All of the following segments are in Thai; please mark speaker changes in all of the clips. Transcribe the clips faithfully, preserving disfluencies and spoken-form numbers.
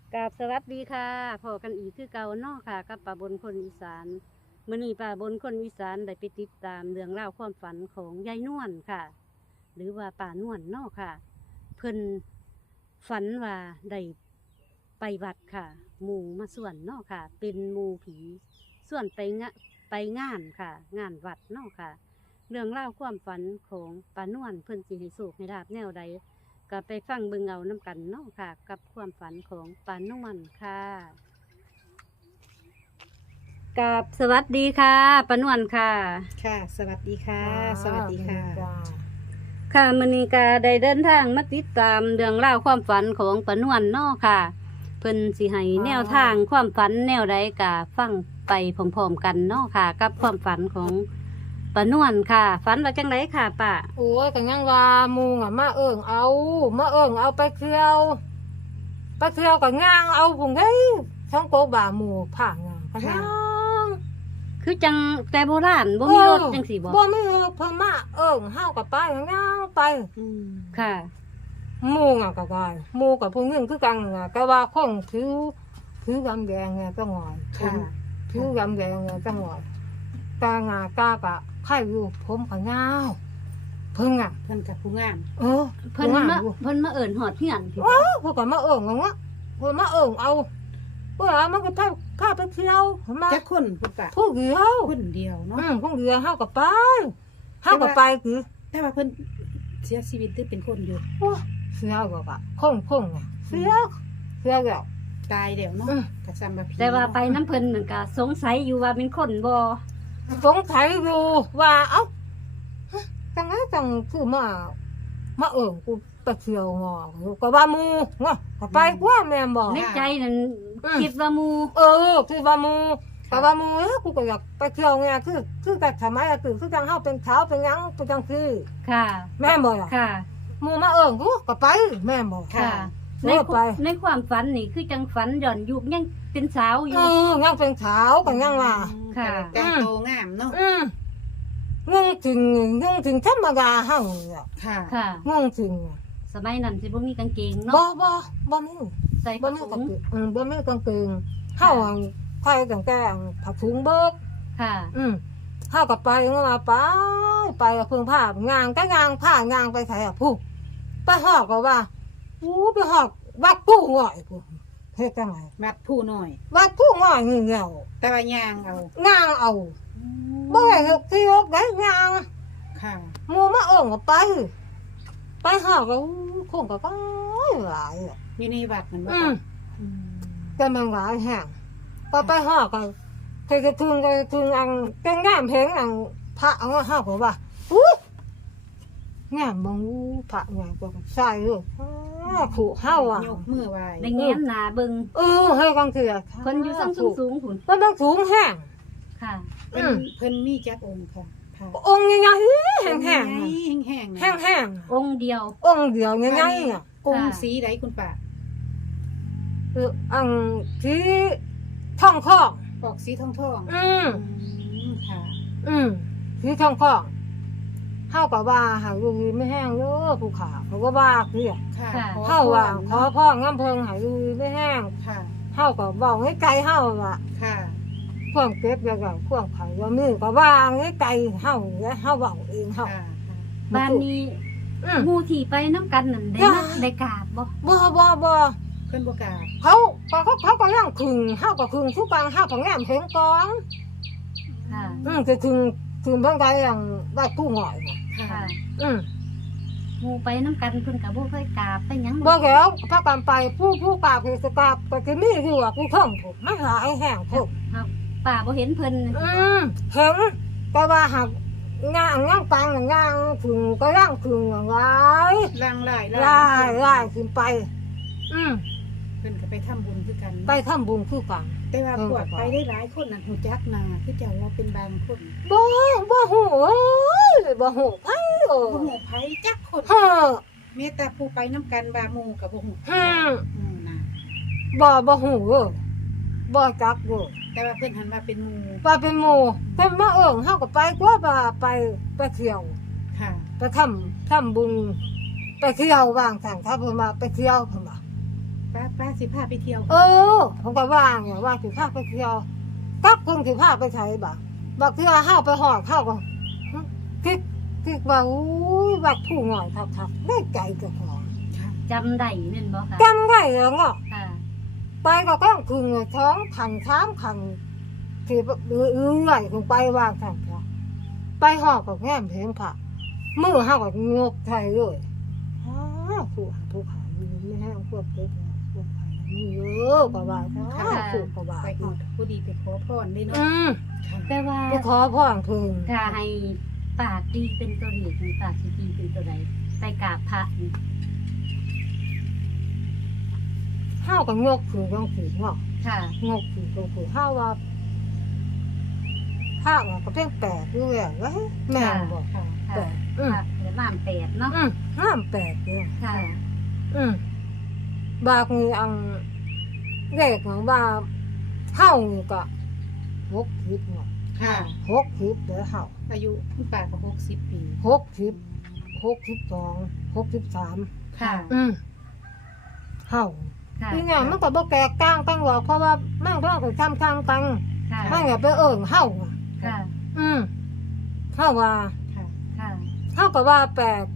Speaker 1: กราบสวัสดีค่ะพอกันอีกคือเก่าเนาะค่ะกับป่าบนคนอีสานมื้อนี้ป่าบนคนอีสานได้ไปติดตามเรื่องราวความฝันของยายนวลค่ะ หรือว่าป่านวลเนาะค่ะ เพิ่นฝันว่าได้ไปวัดค่ะ หมู่มาส่วนเนาะค่ะ เป็นหมู่ผีส่วนไปงะไปงานค่ะ งานวัดเนาะค่ะ เรื่องราวความฝันของป่านวลเพิ่นสิให้โชคให้ลาบแนวใด ก็ไปฟังเบิ่งเอาน้ำกันเนาะค่ะ กับความฝันของปานนุ่มันค่ะกับสวัสดีค่ะปานวนค่ะ
Speaker 2: ค่ะ สวัสดีค่ะ สวัสดีค่ะ
Speaker 1: ค่ะมณีกาได้เดินทางมาติดตามเรื่องราวความฝันของปานวนเนาะค่ะ เพิ่นสิให้แนวทางความฝันแนวใดกะฟังไปพร้อมๆกันเนาะค่ะ กับความฝันของปานวนค่ะ ฝันว่าจังไดค่ะป้า
Speaker 3: โอ้ยกันยังว่าหมูอ่ะมาเอิงเอามาเอิงเอาไปเที่ยวไปเที่ยวกับงางเอาผงเฮ้ยช่องโกบ่าหมูผ่างางกันยัง
Speaker 1: คือจังแต่โบราณบ่มีรถจังสิบ่
Speaker 3: บ่มีรถเพิ่นมาเอิงเฮากับไปกันยังไป
Speaker 2: อืม
Speaker 1: ค่ะ
Speaker 3: หมูอ่ะก็ได้หมูกับพวกนึงคือกันอ่ะก็ว่าคงถือถือกำแดงไงก็งอย
Speaker 2: ค่ะ
Speaker 3: ถือกำแดงไงก็งอยตางากากะไข่อยู่ผมก็ยาวเพิ่งอ่ะ
Speaker 2: เพิ่นกับผู้งาม
Speaker 3: เออ
Speaker 1: เพิ่นมาเพิ่นมาเอิ้นฮอดเฮือนพี่
Speaker 3: ว้าวพวกก็มาเอิงเอาเงี้ยพวกมาเอิงเอาเวลามันก็พาพาไปเที่ยวมา
Speaker 2: จักคนคุณป้า
Speaker 3: ผู้เดียว
Speaker 2: คนเดียวเนาะ
Speaker 3: อืมผู้เดียวเฮาก็ไปเฮาก็ไปคือ
Speaker 2: แต่ว่าเพิ่นเสียชีวิตหรือเป็นคนอยู่
Speaker 3: โอ้เสียก็ว่าคงคงอ่ะเสียเสียแล้ว
Speaker 2: ตายแล้วเนาะ
Speaker 3: อืม
Speaker 2: กระซำบาผี
Speaker 1: แต่ว่าไปน้ำเพิ่นนั่นก็สงสัยอยู่ว่าเป็นคนบ่
Speaker 3: สงสัยอยู่ว่าเอ้าฮะจังไงจังคือมามาเอิงกูไปเที่ยวงอก็ว่าหมู่งอก็ไปกว่าแม่นบ่
Speaker 1: ในใจนั่น
Speaker 3: อืม
Speaker 1: คิดว่าหมู่
Speaker 3: เออคือว่าหมูแต่ว่าหมูเอ้อกูก็อยากไปเที่ยวไงคือคือแต่ทำไมอะคือคือจังเฮาเป็นเท้าเป็นหยังเป็นจังคือ
Speaker 1: ค่ะ
Speaker 3: แม่นบ่ล่ะ
Speaker 1: ค่ะ
Speaker 3: หมูมาเอิ้งกูก็ไปแม่นบ่
Speaker 1: ค่ะ
Speaker 3: เอ
Speaker 1: ใน
Speaker 3: อไป
Speaker 1: ในความฝันนี่คือจังฝันย้อนยุคยังเป็นสาวอ
Speaker 3: เอยู่ อยังเป็นเท้าก็ยังว่า
Speaker 1: ค่ะ
Speaker 2: แต่งโตงามเนาะ
Speaker 3: อืมงงถึงงงถึงธรรมดาเฮาเนี่ย
Speaker 2: ค่ะ
Speaker 1: ค่ะ
Speaker 3: งงถึง
Speaker 1: สมัยนั้นสิบ่มีกางเกง
Speaker 3: บ่
Speaker 1: เนาะ
Speaker 3: บ่บ่มี
Speaker 1: ใส่
Speaker 3: บ่
Speaker 1: ผ้า
Speaker 3: มี
Speaker 1: ถุ
Speaker 3: กาง
Speaker 1: ง
Speaker 3: เกงอืมบ่มีกางเกงเฮาอะใครตั้งแต่ผ้าถุงเบิก
Speaker 1: ค่ะ
Speaker 3: อืมเข้ากับไปงั้นมาไปไปกับเพิ่งผ้างานก็งานผ้างานไปใส่อะผู้ไปหอกก็ว่าอู้ไปหอกวัดผู้ง่อยผู้เฮ็ดจังไง
Speaker 2: มัดผู้น้อย
Speaker 3: วัดผู้ง่อยเงี้ยว
Speaker 2: แต่ว่ายางเอา
Speaker 3: งานเอาบ่ให้เฮ็ดที่ยกได้งาน
Speaker 2: ค่ะ
Speaker 3: หมู่มาเอิ้งก็ไป ไปหอกก็อู้คงก็ก็หลายอะ
Speaker 2: อยู่ในวัดนั่นบ่
Speaker 3: อืม
Speaker 2: อืม
Speaker 3: แต่มันหลายแห้งก็ไปหอกก็เคยกระทึงกระทึงอังแกงงามเพลงอังพระเอาเฮาก็ว่าอู้งามบ่งูพระงามก็ใส่เลยอ้าขู่เฮาอ่ะ
Speaker 2: ยกมือไหว้
Speaker 1: ได้แง้มหน้าเบิ่ง
Speaker 3: เออให้กังเถื่อ
Speaker 1: เพิ่นอยู่สูงสูงๆพุ่น
Speaker 3: มันต้องสูงแห้ง
Speaker 1: ค่ะ
Speaker 2: เพิ่นเพิ่นมีจักองค์ค่ะค่ะ
Speaker 3: องค์ใหญ่ๆแห้ง
Speaker 2: แห้
Speaker 3: แห้
Speaker 2: ง
Speaker 3: ง
Speaker 2: แห้งๆ
Speaker 3: แห้งแห้ง
Speaker 1: องค์เดียว
Speaker 3: องค์เดียวใหญ่ๆอ่ะ
Speaker 2: องค์สีใดคุณป้า
Speaker 3: คืออังที่ทองคอง
Speaker 2: ออกสีทองทอง
Speaker 3: อืม
Speaker 2: อืมค่ะ
Speaker 3: อืมที่ทองคองเฮาก็ว่าหาอยู่ไม่แห้งเด้อผู้ขาเขาก็ว่าคือ
Speaker 2: ค่ะ
Speaker 1: ค่ะ
Speaker 2: ขอ
Speaker 3: เฮาว่า
Speaker 2: พร
Speaker 3: ขอพ่องำเพิงหาอยู่ไม่แห้ง
Speaker 2: ค่ะ
Speaker 3: เฮาก็เว้าให้ไกลเฮาว่า
Speaker 2: ค่ะ
Speaker 3: ความเก็บแล้วก็ความไขว่ามือก็วางให้ไกลเฮาและเฮาเว้าเองเฮา
Speaker 2: ค่ะ
Speaker 1: บ้านนี้
Speaker 3: อืม
Speaker 1: หมู่ที่ไปน้ำกันนั่นได้
Speaker 3: จ้า
Speaker 1: มาได้กราบบ่
Speaker 3: บ่บ่บ่
Speaker 2: เพิ่นบ่กล้า
Speaker 3: เขาเขาเขาเขาก็ย่างคึงเฮาก็คึงทุกบางเฮาก็แง้มเห็นก่อน
Speaker 1: ค่ะ
Speaker 3: อืมก็คึงคึงบางไกอย่างบ้านผู้หอยน่ะ
Speaker 2: ค่ะ
Speaker 1: ค่ะ
Speaker 3: อืม
Speaker 1: หมู่ไปน้ำกันเพิ่นก็บ่เคยกราบไปหยัง
Speaker 3: บ่แล้วถ้ากันไปผู้ผู้กราบคือสกราบก็สิมีอยู่ว่ากูท่องถูกมันหลายแห้งถูก
Speaker 1: ครับป้าบ่เห็นเพิ่น
Speaker 3: อืมเห็นแต่ว่าหากงางงางกลางงางคึงก็ย่างคึงหลาย
Speaker 2: ล่างไล่
Speaker 3: ไล่ไล่ขึ้นไป อืม
Speaker 2: เพิ่นก็ไปทำบุญคือกัน
Speaker 3: ไปทำบุญคือกัน
Speaker 2: แต่ว่าพวกไปได้หลายคนน่ะฮู้จักนาคือเจ้าว่าเป็นบางคน
Speaker 3: บ่บ่ฮู้เอ้ยบ่ฮู้ไผเอ้
Speaker 2: บ่
Speaker 3: ย
Speaker 2: ฮู้ไผจักคน
Speaker 3: เฮ้อ
Speaker 2: มีแต่ผู้ไปนํกันบาหมู่ก็บ่ฮู้
Speaker 3: อืม
Speaker 2: อืมน่ะ
Speaker 3: บ่บ่ฮู้เอ้ยบ่จักเด้อ
Speaker 2: แต่ว่าเพิ่นหันมาเป็นหมู่
Speaker 3: ว่าเป็นหมู่แต่มาเอิ้งเฮาก็ไปกว่าว่าไปไปเที่ยว
Speaker 2: ค่ะ
Speaker 3: ไปทำทำบุญไปเที่ยวว่างสั่งถ้าเพิ่นมาไปเที่ยวเพิ่นว่า
Speaker 2: ไปป้าป้าสิพาไปเที่ยว
Speaker 3: เออผมก็ว่างเนี่ยว่าสิพาไปเที่ยวกับเพิ่นสิพาไปไสบ่บักเทื่อเฮาไปฮอดเฮาก็คิดคิดว่าอู้ยบักผู้น้อยคักๆได้ใจเจ้าของ
Speaker 2: ค่ะ
Speaker 1: จำได้แม่นบ่ค่ะ
Speaker 3: จำได้แล้วเนาะ
Speaker 1: ค่ะ
Speaker 3: ไปก็ต้องคืนเงินท้องคันสามคันที่เอื้อยๆลงไปวางกันค่ะไปฮอดก็แง้มเห็นค่ะมือเฮาก็งกไทยเลยอ้าวผู้หาผู้ขายมีไม่ให้เอาพวกเพิ่นพวกขายมีเยอะกว่าว่าค่ะผู้กว่าว่า
Speaker 2: ไปหอดผู้ดีไปขอพรได้เนาะ
Speaker 3: อืม
Speaker 2: ค่ะ
Speaker 1: แต่ว่า
Speaker 3: ไปขอพรเพิ่น
Speaker 1: ถ้าให้ปากตีเป็นตัวเลขนี่ปากสิตีเป็นตัวใดไปกราบพระนี่
Speaker 3: เฮาก็งกคือจังซี่เนาะ
Speaker 1: ค่ะ
Speaker 3: งกคือจังซี่เฮาว่าพระว่าก็เป็นแปดอยู่แล้วเว้ยแม่นบ่
Speaker 2: ค่ะ
Speaker 1: ค่ะ
Speaker 3: แปดอืม
Speaker 1: ค่ะเดี๋ยวมามแปดเนาะ
Speaker 3: อืมห้ามแปดเลย
Speaker 1: ค่ะ
Speaker 3: อืมบากนี่อังเด็กของบาเฮานี่ก็หกสิบเนาะ
Speaker 2: ค่ะ
Speaker 3: หกสิบเด้อเฮา
Speaker 2: อายุคุณป้าก็หกสิบปี
Speaker 3: หกสิบหกสิบสองหกสิบสาม
Speaker 1: ค่ะ
Speaker 3: อืมเฮา
Speaker 1: ค่ะ
Speaker 3: ที่เนี่ยมันก็บ่แตกต่างกันหรอกเพราะว่ามันก็คือทำทางกัน
Speaker 1: ค่ะ
Speaker 3: มันก็ไปเอิ้นเฮาอะ
Speaker 1: ค่ะ
Speaker 3: อืมเฮาว่า
Speaker 2: ค่ะ
Speaker 1: ค่ะ
Speaker 3: เฮาก็ว่าแปด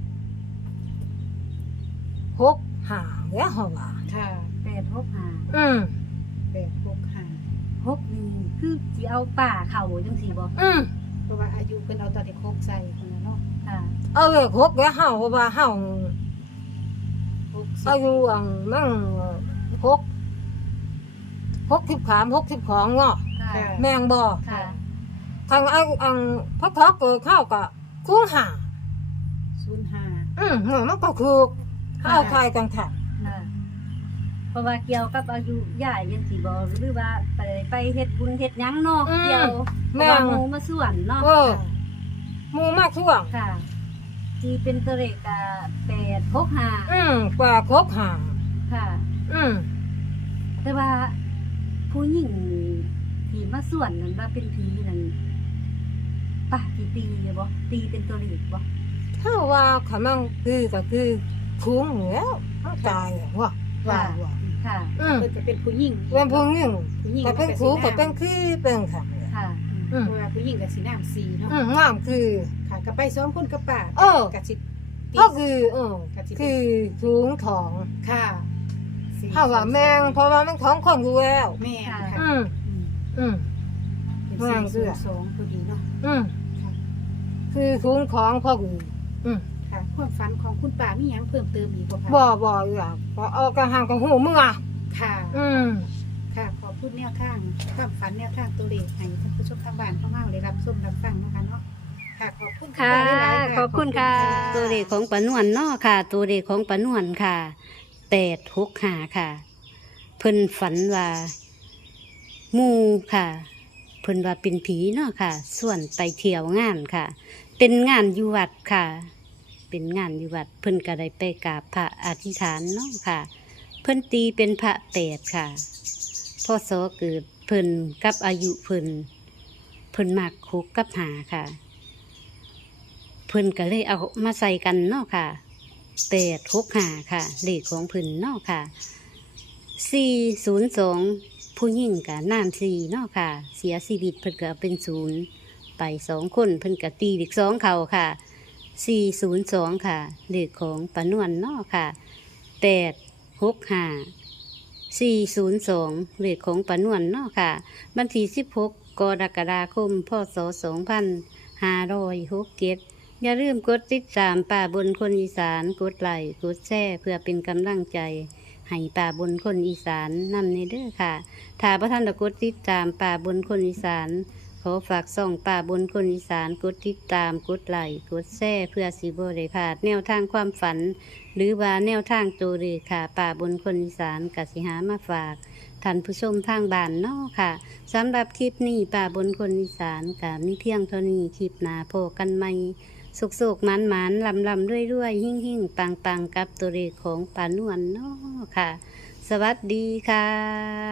Speaker 3: หกห้าเด้อเฮาว่า
Speaker 2: ค่ะ
Speaker 1: แปดหกห้า
Speaker 3: อืม
Speaker 2: แปดหกห้า
Speaker 1: หกนี่คือสิเอาป่าเข่าจังสี่บ่
Speaker 3: อืม
Speaker 2: เพราะว่าอายุเพิ่นเอาตอนเด็กโคกใส่คนละเนาะ
Speaker 1: ค่ะ
Speaker 3: เอาเลยหกเด้อเฮาเพราะว่าเฮา
Speaker 2: หกสิบ
Speaker 3: อายุอังมั่งหกหกสิบสามหกสิบสองเนาะ
Speaker 1: ค่ะ
Speaker 2: ค่ะ
Speaker 3: แมงบอ
Speaker 1: ค่ะ
Speaker 3: ทางไอ้อังพระทอเกิดเข้ากับคุ้งห่า
Speaker 2: ศูนย์ห้า
Speaker 3: อืมเนี่ยมันก็คือเอาไทยกันค่ะ
Speaker 1: ค่ะ เพราะว่าเกี่ยวกับอายุย่ายจังสี่บ่หรือว่าไปไปเฮ็ดบุญเฮ็ดหยังเนาะเกี่ยวเพ
Speaker 3: แม่
Speaker 1: ราะว่าง หมู่มาส่วนเนาะ
Speaker 3: เออหมูมากช่วง
Speaker 1: ค่ะที่เป็นตัวเลขอ่ะแปดหกห้า
Speaker 3: อืมกว่าคบห่า
Speaker 1: ค่ะ
Speaker 3: อืม
Speaker 1: แต่ว่าผู้หญิงที่มาส่วนนั้นว่าเป็นผีนั่นป่าที่ตีเลยบ่ตีเป็นตัวเลขบ่
Speaker 3: ถ้าว่าขามังคือก็คือคุ้งแล้วมันตายอะว่าว่าว่า
Speaker 1: ค่ะ
Speaker 3: อืม
Speaker 2: เพิ่นก็เป็นผู้หญิง
Speaker 3: เป็นผู้หญิง
Speaker 2: ผู้หญิง
Speaker 3: ก็เป็นคุ้งก็เป็นคือเป็นค่ะ
Speaker 1: ค่ะ
Speaker 3: อืม
Speaker 2: เพราะว่าผู้หญิงกับสีน้ำสีเนาะ
Speaker 3: อืมงามคือ
Speaker 2: ค่ะก็ไปซ้อมคนกับป้า
Speaker 3: เออ
Speaker 2: กับสิตี
Speaker 3: ก็คือเออ
Speaker 2: กับสิ
Speaker 3: คือสูงของ
Speaker 2: ค่ะสี่
Speaker 3: ถ้าว่าแมงเพราะว่ามันของคนอยู่แล้ว
Speaker 2: แม่นค่ะ
Speaker 3: อืม
Speaker 2: อืม
Speaker 3: อืม
Speaker 2: เป็น
Speaker 3: แม่ง
Speaker 2: สี่
Speaker 3: เสื้
Speaker 2: ศู
Speaker 3: อ
Speaker 2: นย์สองพอดีเนาะ
Speaker 3: อืม
Speaker 2: ค่ะ
Speaker 3: คือสูงของพ่อคืออืม
Speaker 2: ค่ะความฝันของคุณป้ามีหยังเพิ่มเติมอีกบ่คะ
Speaker 3: บ่บ่อยากก็เอากระหังกับหูเมื่อ
Speaker 2: ค่ะ
Speaker 3: อืม
Speaker 2: ค่ะขอพูดแนวทางความฝันแนวทางตัวเลขให้ท่านผู้ชมทางบ้านเข้ามาได้รับชมรับฟังนะคะเนาะค่ะขอบคุณ
Speaker 1: ค่ะ
Speaker 2: ป้าหลายๆ
Speaker 1: ขอบคุณค่ะ ตัวเลขของปานวนเนาะค่ะ ตัวเลขของปานวนค่ะแปดหกห้าค่ะ เพิ่นฝันว่าหมูค่ะ เพิ่นว่าเป็นผีเนาะค่ะ ส่วนไปเที่ยวงานค่ะ เป็นงานอยู่วัดค่ะ เป็นงานอยู่วัด เพิ่นก็ได้ไปกราบพระอธิษฐานเนาะค่ะ เพิ่นตีเป็นพระแปดค่ะพ่อโสเกิดเพิ่นกับอายุเพิ่นเพิ่นมากคุกกับหาค่ะ เพิ่นก็เลยเอามาใส่กันเนาะค่ะแปดหกห้าค่ะเลขของเพิ่นเนาะค่ะสี่ศูนย์สองผู้หญิงกับน้ำสี่เนาะค่ะ เสียชีวิตเพิ่นก็เป็นศูนย์ไปสองคนเพิ่นก็ตีเลขสองเขาค่ะสี่ศูนย์สองค่ะเลขของปานวนเนาะค่ะแปดหกห้าสี่ศูนย์สองเลขของปานวนเนาะค่ะบันทีสิบหกกรกฎาคมพศสองพันห้าร้อยหกเจ็ดอย่าลืมกดติดตามป่าบนคนอีสานกดไลค์กดแชร์เพื่อเป็นกำลังใจให้ป่าบนคนอีสานนำในเด้อค่ะถ้าพระท่านได้กดติดตามป่าบนคนอีสานขอฝากส่องป่าบนคนอีสานกดติดตามกดไลค์กดแชร์เพื่อสิบ่ได้พลาดแนวทางความฝัน หรือว่าแนวทางตัวเลขค่ะป่าบนคนอีสานกสิหามาฝากท่านผู้ชมทางบ้านเนาะค่ะสำหรับคลิปนี้ป่าบนคนอีสานกับมีเพียงเท่านี้คลิปหน้าพบกันใหม่สุกๆหมานๆลำลำๆด้วยๆหิ่งๆปังๆกับตัวเลขของป่านวลเนาะค่ะ สวัสดีค่ะ